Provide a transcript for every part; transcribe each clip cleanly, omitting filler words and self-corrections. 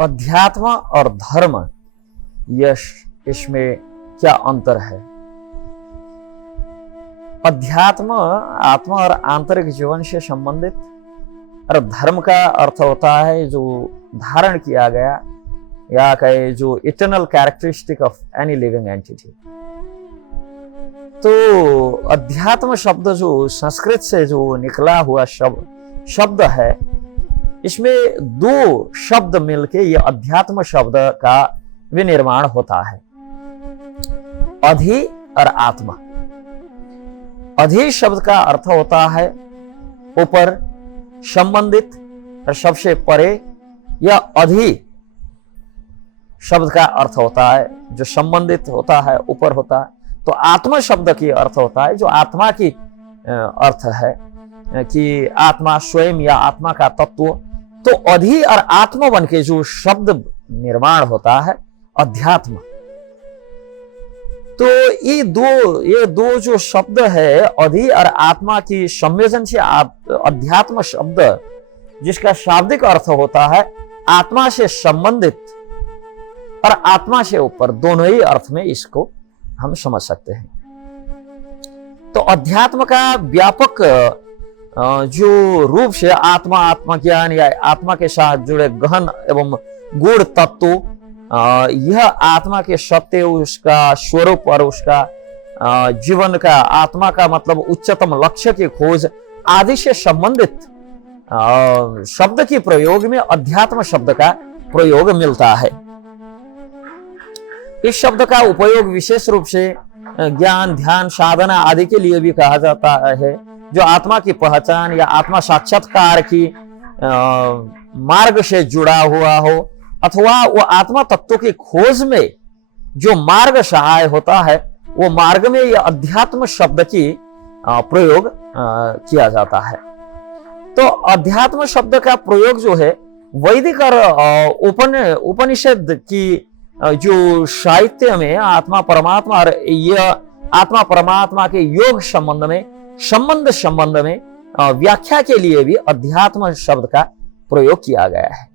अध्यात्म और धर्म, यश इसमें क्या अंतर है? अध्यात्म आत्मा और आंतरिक जीवन से संबंधित, और धर्म का अर्थ होता है जो धारण किया गया या कहे जो eternal characteristic of any living entity. तो अध्यात्म शब्द जो संस्कृत से जो निकला हुआ शब्द है, इसमें दो शब्द मिलके ये अध्यात्म शब्द का विनिर्माण होता है, अधि और आत्मा। अधि शब्द का अर्थ होता है ऊपर, संबंधित और सबसे परे। यह अधि शब्द का अर्थ होता है जो संबंधित होता है, ऊपर होता है। तो आत्मा शब्द की अर्थ होता है जो आत्मा की अर्थ है कि आत्मा स्वयं या आत्मा का तत्व। तो अधि और आत्मा बन के जो शब्द निर्माण होता है अध्यात्म। तो ये दो जो शब्द है अधि और आत्मा की संयोजन से अध्यात्म शब्द, जिसका शाब्दिक अर्थ होता है आत्मा से संबंधित और आत्मा से ऊपर, दोनों ही अर्थ में इसको हम समझ सकते हैं। तो अध्यात्म का व्यापक जो रूप से आत्मा, आत्मज्ञान या आत्मा के साथ जुड़े गहन एवं गूढ़ तत्व, यह आत्मा के सत्य, उसका स्वरूप और उसका जीवन का, आत्मा का मतलब उच्चतम लक्ष्य की खोज आदि से संबंधित शब्द की प्रयोग में अध्यात्म शब्द का प्रयोग मिलता है। इस शब्द का उपयोग विशेष रूप से ज्ञान, ध्यान, साधना आदि के लिए भी कहा जाता है, जो आत्मा की पहचान या आत्मा साक्षात्कार की मार्ग से जुड़ा हुआ हो, अथवा वो आत्मा तत्व की खोज में जो मार्ग सहाय होता है, वो मार्ग में यह अध्यात्म शब्द की प्रयोग किया जाता है। तो अध्यात्म शब्द का प्रयोग जो है वैदिक और उपनिषद की जो साहित्य में आत्मा परमात्मा और यह आत्मा परमात्मा के योग संबंध में व्याख्या के लिए भी अध्यात्म शब्द का प्रयोग किया गया है।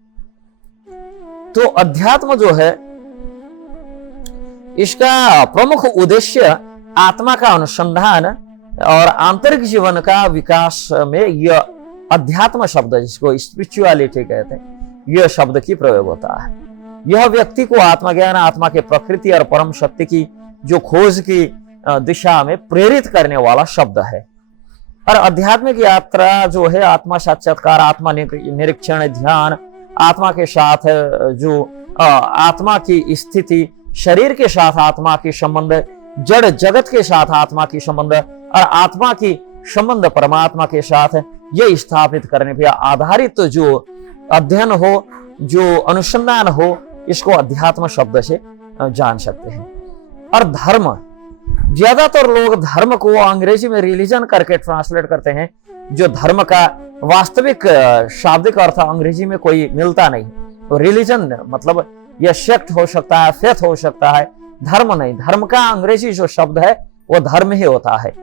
तो अध्यात्म जो है, इसका प्रमुख उद्देश्य आत्मा का अनुसंधान और आंतरिक जीवन का विकास में यह अध्यात्म शब्द, जिसको स्पिरिचुअलिटी कहते हैं, यह शब्द की प्रयोग होता है। यह व्यक्ति को आत्मज्ञान, आत्मा के प्रकृति और परम शक्ति की जो खोज की दिशा में प्रेरित करने वाला शब्द है। और आध्यात्मिक यात्रा जो है आत्मा साक्षात्कार, आत्मा निरीक्षण, ध्यान, आत्मा के साथ जो आत्मा की स्थिति, शरीर के साथ आत्मा की संबंध, जड़ जगत के साथ आत्मा की संबंध और आत्मा की संबंध परमात्मा के साथ, ये स्थापित करने पर आधारित तो जो अध्ययन हो, जो अनुसंधान हो, इसको अध्यात्म शब्द से जान सकते हैं। और धर्म, ज्यादातर लोग धर्म को अंग्रेजी में रिलीजन करके ट्रांसलेट करते हैं, जो धर्म का वास्तविक शाब्दिक अर्थ अंग्रेजी में कोई मिलता नहीं। तो रिलीजन मतलब यह सेक्ट हो सकता है, फेथ हो सकता है, धर्म नहीं। धर्म का अंग्रेजी जो शब्द है वो धर्म ही होता है।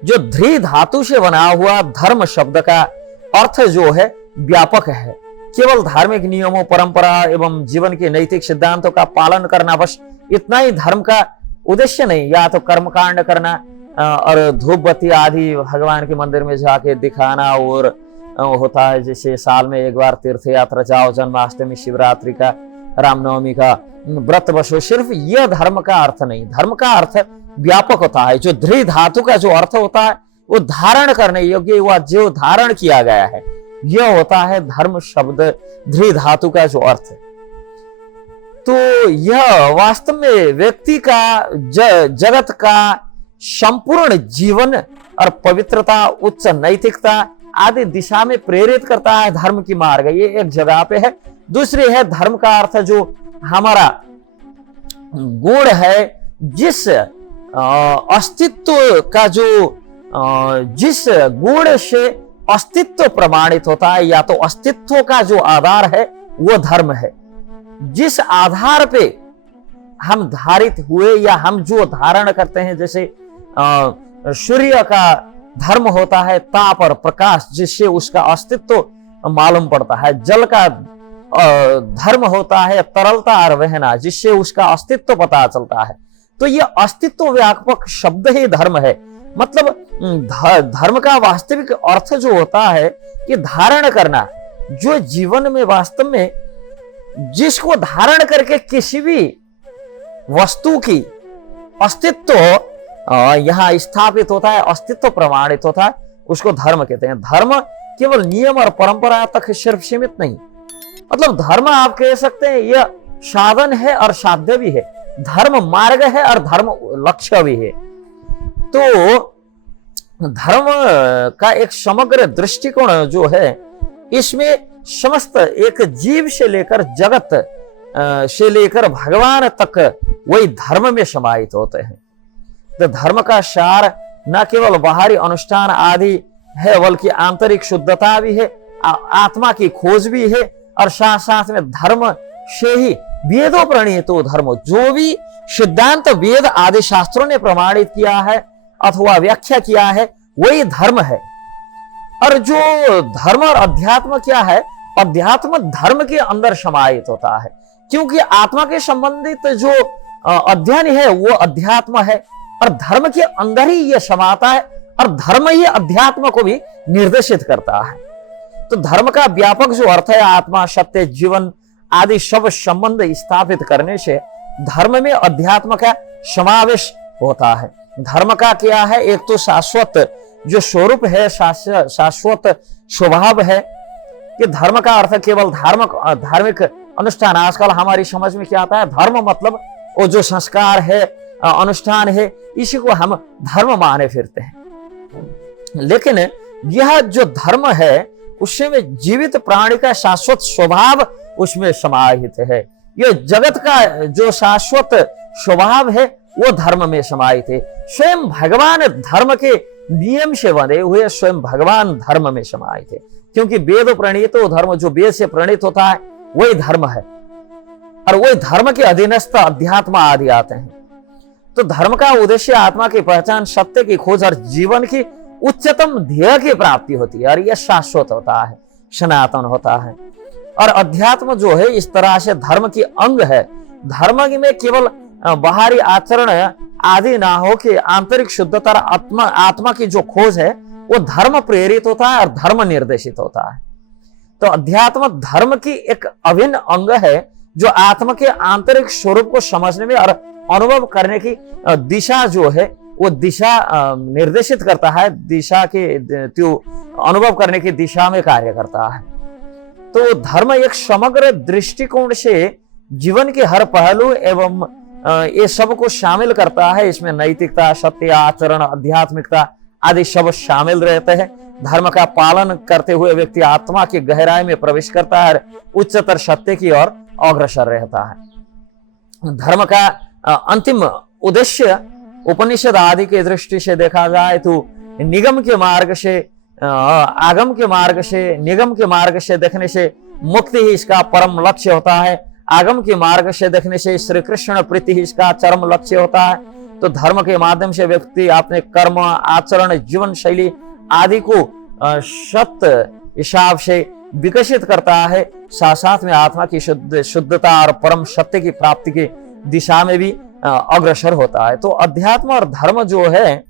जो ध्री धातु से बना हुआ धर्म शब्द का अर्थ जो है व्यापक है। केवल धार्मिक नियमों, परंपरा एवं जीवन के नैतिक सिद्धांतों का पालन करना, बस इतना ही धर्म का उद्देश्य नहीं। या तो कर्मकांड करना और धूप बत्ती आदि भगवान के मंदिर में जाके दिखाना, और होता है जैसे साल में एक बार तीर्थ यात्रा जाओ, जन्माष्टमी, शिवरात्रि का, रामनवमी का व्रत बसो, सिर्फ यह धर्म का अर्थ नहीं। धर्म का अर्थ व्यापक होता है। जो ध्री धातु का जो अर्थ होता है वो धारण करने योग्य, वह जो धारण किया गया है, यह होता है धर्म शब्द ध्री धातु का जो अर्थ है। तो यह वास्तव में व्यक्ति का, जगत का संपूर्ण जीवन और पवित्रता, उच्च नैतिकता आदि दिशा में प्रेरित करता है धर्म की मार्ग। ये एक जगह पे है। दूसरी है धर्म का अर्थ जो हमारा गुण है, जिस अस्तित्व का जो जिस गुण से अस्तित्व प्रमाणित होता है, या तो अस्तित्व का जो आधार है वो धर्म है। जिस आधार पे हम धारित हुए या हम जो धारण करते हैं, जैसे सूर्य का धर्म होता है ताप और प्रकाश, जिससे उसका अस्तित्व मालूम पड़ता है। जल का धर्म होता है तरलता और वहना, जिससे उसका अस्तित्व पता चलता है। तो ये अस्तित्व व्यापक शब्द ही धर्म है। मतलब धर्म का वास्तविक अर्थ जो होता है कि धारण करना, जो जीवन में वास्तव में जिसको धारण करके किसी भी वस्तु की अस्तित्व यहाँ स्थापित होता है, अस्तित्व प्रमाणित होता है, उसको धर्म कहते हैं। धर्म केवल नियम और परंपरा तक सिर्फ सीमित नहीं, मतलब धर्म आप कह सकते हैं यह साधन है और साध्य भी है, धर्म मार्ग है और धर्म लक्ष्य भी है। तो धर्म का एक समग्र दृष्टिकोण जो है, इसमें समस्त एक जीव से लेकर जगत से लेकर भगवान तक वही धर्म में समाहित होते हैं। तो धर्म का सार न केवल बाहरी अनुष्ठान आदि है, बल्कि आंतरिक शुद्धता भी है, आत्मा की खोज भी है, और साथ साथ में धर्म से ही वेदों प्रणीत धर्म, जो भी सिद्धांत वेद आदि शास्त्रों ने प्रमाणित किया है अथवा व्याख्या किया है, वही धर्म है। और जो धर्म और अध्यात्म क्या है, अध्यात्म धर्म के अंदर समाहित होता है, क्योंकि आत्मा के संबंधित जो अध्ययन है वो अध्यात्म है, और धर्म के अंदर ही यह समाता है, और धर्म ही अध्यात्म को भी निर्देशित करता है। तो धर्म का व्यापक जो अर्थ है, आत्मा, सत्य, जीवन आदि सब संबंध स्थापित करने से धर्म में अध्यात्म का समावेश होता है। धर्म का क्या है, एक तो शाश्वत जो स्वरूप है, शाश्वत स्वभाव है, कि धर्म का अर्थ केवल धार्मिक अनुष्ठान। आजकल हमारी समझ में क्या आता है, धर्म मतलब वो जो संस्कार है, अनुष्ठान है, इसी को हम धर्म माने फिरते हैं। लेकिन यह जो धर्म है, उसमें जीवित प्राणी का शाश्वत स्वभाव उसमें समाहित है। यह जगत का जो शाश्वत स्वभाव है वो धर्म में समाहित है। स्वयं भगवान धर्म के नियम से बंधे हुए स्वयं भगवान धर्म में समाहित है, क्योंकि वेद प्रणीत धर्म, जो वेद से प्रणीत होता है वही धर्म है, और वही धर्म के अधीनस्थ अध्यात्म आदि आते हैं। तो धर्म का उद्देश्य आत्मा की पहचान, सत्य की खोज और जीवन की उच्चतम ध्येय की प्राप्ति होती है, और यह शाश्वत होता है, सनातन होता है। और अध्यात्म जो है इस तरह से धर्म की अंग है। धर्म में केवल बाहरी आचरण आदि ना हो कि आंतरिक शुद्धता, आत्मा की जो खोज है वो धर्म प्रेरित होता है और धर्म निर्देशित होता है। तो अध्यात्म धर्म की एक अभिन्न अंग है, जो आत्मा के आंतरिक स्वरूप को समझने में और अनुभव करने की दिशा जो है वो दिशा निर्देशित करता है, दिशा के अनुभव करने की दिशा में कार्य करता है। तो धर्म एक समग्र दृष्टिकोण से जीवन के हर पहलू एवं ये सब को शामिल करता है। इसमें नैतिकता, सत्य, आचरण, आध्यात्मिकता आदि सब शामिल रहते हैं। धर्म का पालन करते हुए व्यक्ति आत्मा की गहराई में प्रवेश करता है, उच्चतर सत्य की ओर अग्रसर रहता है। धर्म का अंतिम उद्देश्य उपनिषद आदि की दृष्टि से देखा जाए तो निगम के मार्ग से, आगम के मार्ग से, निगम के मार्ग से देखने से मुक्ति ही इसका परम लक्ष्य होता है। आगम के मार्ग से देखने से श्री कृष्ण प्रीति ही इसका चरम लक्ष्य होता है। तो धर्म के माध्यम से व्यक्ति अपने कर्म, आचरण, जीवन शैली आदि को सत्य हिसाब से विकसित करता है, साथ साथ में आत्मा की शुद्धता और परम सत्य की प्राप्ति की दिशा में भी अग्रसर होता है। तो अध्यात्म और धर्म जो है,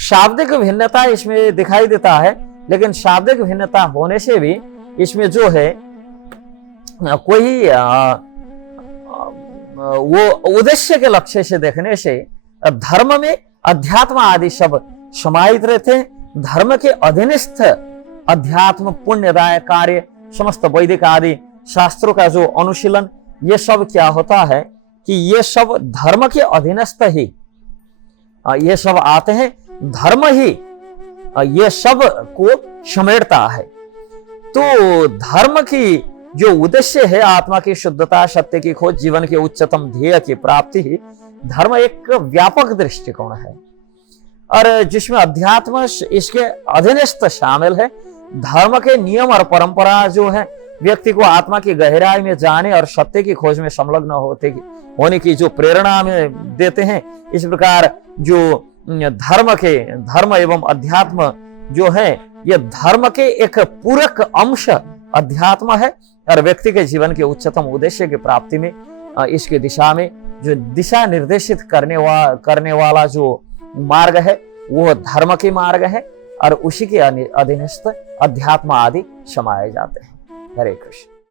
शाब्दिक भिन्नता इसमें दिखाई देता है, लेकिन शाब्दिक भिन्नता होने से भी इसमें जो है कोई वो उद्देश्य के लक्ष्य से देखने से धर्म में अध्यात्म आदि सब समाहित रहते हैं। धर्म के अधीनस्थ अध्यात्म, पुण्यदाय कार्य, समस्त वैदिक आदि शास्त्रों का जो अनुशीलन, ये सब क्या होता है कि ये सब धर्म के अधीनस्थ ही ये सब आते हैं। धर्म ही ये सब को समेटता है। तो धर्म की जो उद्देश्य है, आत्मा की शुद्धता, सत्य की खोज, जीवन के उच्चतम ध्येय की प्राप्ति ही धर्म एक व्यापक दृष्टिकोण है, और जिसमें अध्यात्म इसके अधीनस्थ शामिल है। धर्म के नियम और परंपरा जो है व्यक्ति को आत्मा की गहराई में जाने और सत्य की खोज में संलग्न होने की जो प्रेरणा में देते हैं। इस प्रकार जो धर्म एवं अध्यात्म जो है, यह धर्म के एक पूरक अंश अध्यात्म है, और व्यक्ति के जीवन के उच्चतम उद्देश्य की प्राप्ति में इसकी दिशा में जो दिशा निर्देशित करने वाला जो मार्ग है वो धर्म के मार्ग है, और उसी के अधीनस्थ अध्यात्म आदि समाये जाते हैं। हरे कृष्ण।